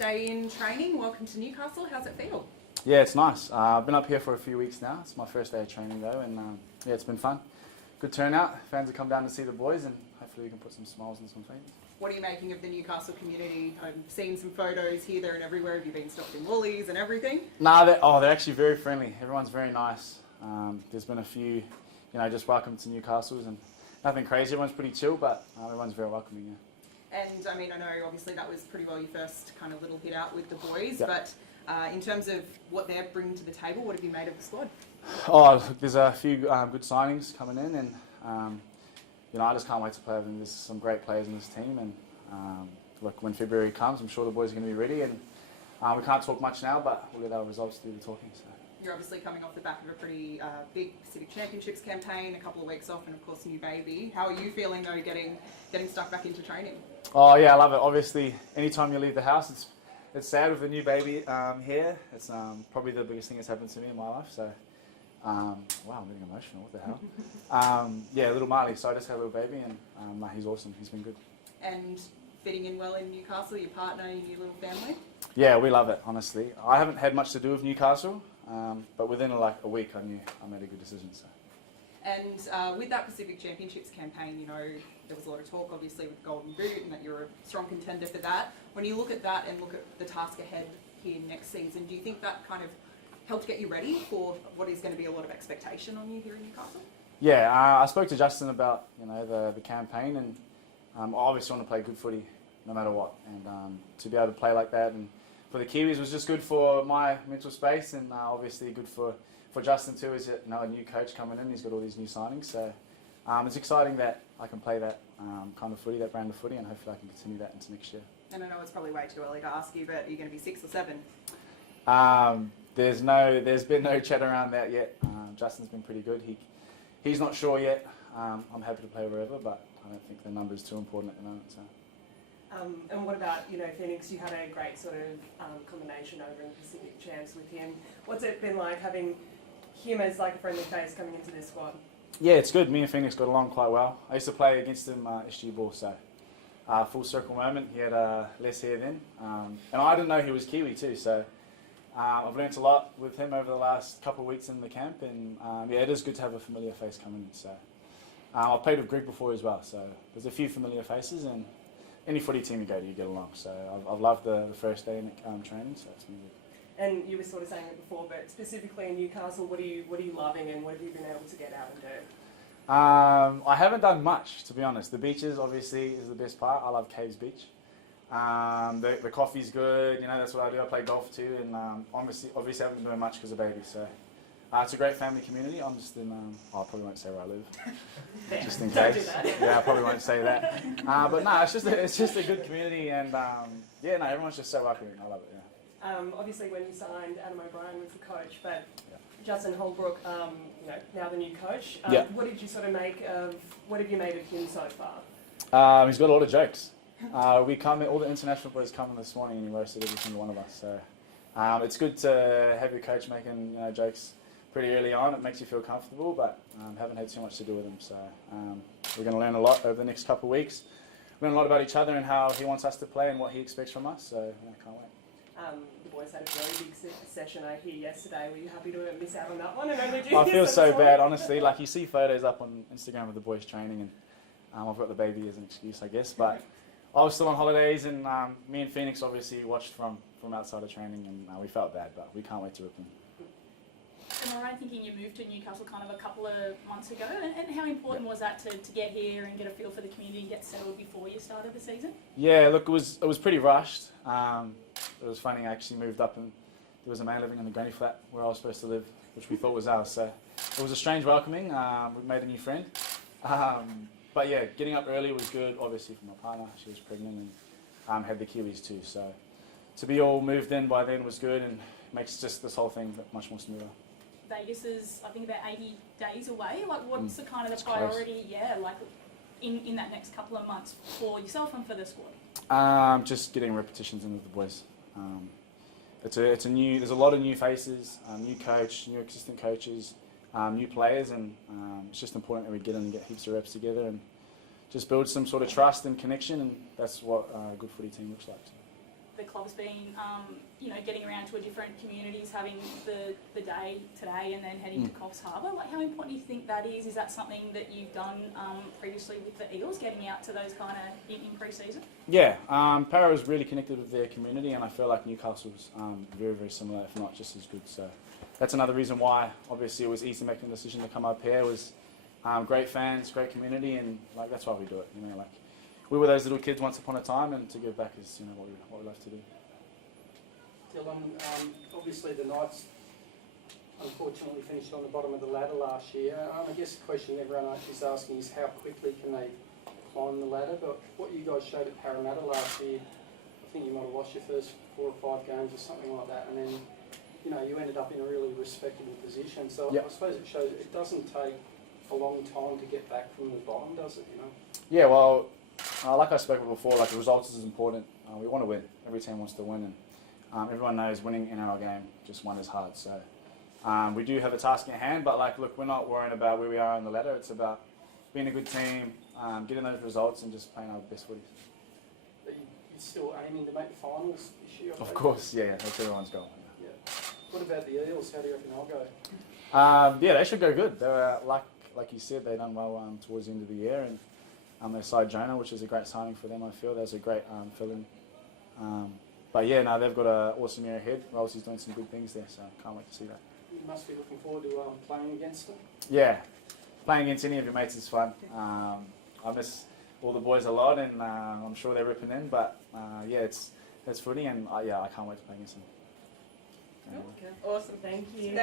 day in training. Welcome to Newcastle. How's it feel? Yeah, it's nice. I've been up here for a few weeks now. It's my first day of training though, and yeah, it's been fun. Good turnout. Fans have come down to see the boys, and hopefully we can put some smiles on some faces. What are you making of the Newcastle community? I've seen some photos here, there and everywhere. Have you been stopped in Woolies and everything? Nah, they're actually very friendly. Everyone's very nice. There's been a few, just welcome to Newcastle's, and nothing crazy. Everyone's pretty chill, but everyone's very welcoming, yeah. And I mean, I know obviously that was pretty well your first kind of little hit out with the boys, Yep. but in terms of what they're bringing to the table, what have you made of the squad? Oh, there's a few good signings coming in, and I just can't wait to play with them. There's some great players in this team, and look, when February comes, I'm sure the boys are going to be ready, and we can't talk much now, but we'll let our results do the talking. So. You're obviously coming off the back of a pretty big Pacific Championships campaign, a couple of weeks off, and of course new baby. How are you feeling though, getting stuck back into training? Oh yeah, I love it. Obviously, anytime you leave the house, it's sad with the new baby here. It's probably the biggest thing that's happened to me in my life. So, wow, I'm getting emotional. What the hell? Yeah, little Marley. So I just had a little baby, and he's awesome. He's been good. And fitting in well in Newcastle, your partner, your new little family? Yeah, we love it. Honestly, I haven't had much to do with Newcastle, but within like a week, I knew I made a good decision. So. And with that Pacific Championships campaign, there was a lot of talk, obviously, with Golden Boot, and that you're a strong contender for that. When you look at that and look at the task ahead here next season, do you think that kind of helped get you ready for what is going to be a lot of expectation on you here in Newcastle? Yeah, I spoke to Justin about the campaign, and I obviously want to play good footy no matter what, and to be able to play like that and for the Kiwis was just good for my mental space, and obviously good for Justin too. Is a new coach coming in? He's got all these new signings, so it's exciting that I can play that kind of footy, that brand of footy, and hopefully I can continue that into next year. And I know it's probably way too early to ask you, but are you going to be 6 or 7? There's been no chat around that yet. Justin's been pretty good. He's not sure yet. I'm happy to play wherever, but I don't think the number is too important at the moment. So. And what about, Phoenix? You had a great sort of combination over in the Pacific Champs with him. What's it been like having him as like a friendly face coming into this squad? Yeah, it's good. Me and Phoenix got along quite well. I used to play against him SG Ball, so full circle moment. He had less hair then, and I didn't know he was Kiwi too. So I've learnt a lot with him over the last couple of weeks in the camp, and yeah, it is good to have a familiar face coming in. So I've played with Greg before as well, so there's a few familiar faces, and any footy team you go to, you get along. So I've loved the first day in training, so it's been good. And you were sort of saying it before, but specifically in Newcastle, what are you loving, and what have you been able to get out and do? I haven't done much, to be honest. The beaches obviously is the best part. I love Caves Beach. The coffee's good. That's what I do. I play golf too, and obviously I haven't been doing much because of baby. So it's a great family community. I'm just in. I probably won't say where I live, just in case. Don't do that. Yeah, I probably won't say that. But no, it's just a good community, and everyone's just so welcoming. I love it. Yeah. Obviously, when you signed, Adam O'Brien was the coach, but Justin Holbrook, now the new coach. What did you sort of what have you made of him so far? He's got a lot of jokes. All the international boys come in this morning, and he roasted every single one of us. So it's good to have your coach making jokes pretty early on. It makes you feel comfortable, but haven't had too much to do with him. So we're going to learn a lot over the next couple of weeks. Learn a lot about each other and how he wants us to play and what he expects from us. So I can't wait. The boys had a very big session I hear yesterday. Were you happy to miss out on that one? And only I feel so bad, honestly. Like, you see photos up on Instagram of the boys training, and I've got the baby as an excuse, I guess. But I was still on holidays, and me and Phoenix obviously watched from outside of training, and we felt bad, but we can't wait to rip them. Am I right thinking you moved to Newcastle kind of a couple of months ago? And how important was that to get here and get a feel for the community and get settled before you started the season? Yeah, look, it was pretty rushed. It was funny, I actually moved up, and there was a man living in the granny flat where I was supposed to live, which we thought was ours. So it was a strange welcoming. We made a new friend. But yeah, getting up early was good, obviously for my partner. She was pregnant and had the Kiwis too. So to be all moved in by then was good, and makes just this whole thing much more smoother. Vegas is, I think, about 80 days away. Like, what's the kind of the priority, in that next couple of months for yourself and for the squad? Just getting repetitions in with the boys. There's a lot of new faces, new coach, new assistant coaches, new players, and it's just important that we get in and get heaps of reps together and just build some sort of trust and connection, and that's what a good footy team looks like. the club's been, getting around to a different communities, having the day today and then heading to Coffs Harbour. Like, how important do you think that is? Is that something that you've done previously with the Eels, getting out to those kind of in pre-season? Yeah, Para is really connected with their community, and I feel like Newcastle's very, very similar, if not just as good. So that's another reason why, obviously, it was easy making the decision to come up here. It was great fans, great community, and like that's why we do it. We were those little kids once upon a time, and to give back is what we love to do. Dylan, obviously the Knights unfortunately finished on the bottom of the ladder last year. I guess the question everyone is asking is how quickly can they climb the ladder? But what you guys showed at Parramatta last year, I think you might have lost your first 4 or 5 games or something like that, and then you ended up in a really respectable position. So yep. I suppose it shows it doesn't take a long time to get back from the bottom, does it? Yeah, well, like I spoke about before, like the results is important. We want to win. Every team wants to win, and everyone knows winning in our game just one is hard. So we do have a task at hand, but look, we're not worrying about where we are on the ladder. It's about being a good team, getting those results, and just playing our best footy. But you're still aiming to make the finals this year? Of course, yeah, that's everyone's goal. Yeah. What about the Eels? How do you reckon they'll go? Yeah, they should go good. They're like you said, they done well towards the end of the year, and they signed Jonah, which is a great signing for them. I feel that's a great fill-in. But yeah, no, they've got an awesome year ahead. Rosie's doing some good things there, so can't wait to see that. You must be looking forward to playing against them. Yeah, playing against any of your mates is fun. I miss all the boys a lot, and I'm sure they're ripping in. But yeah, it's footy, and I can't wait to play against them. Okay. Awesome, thank you.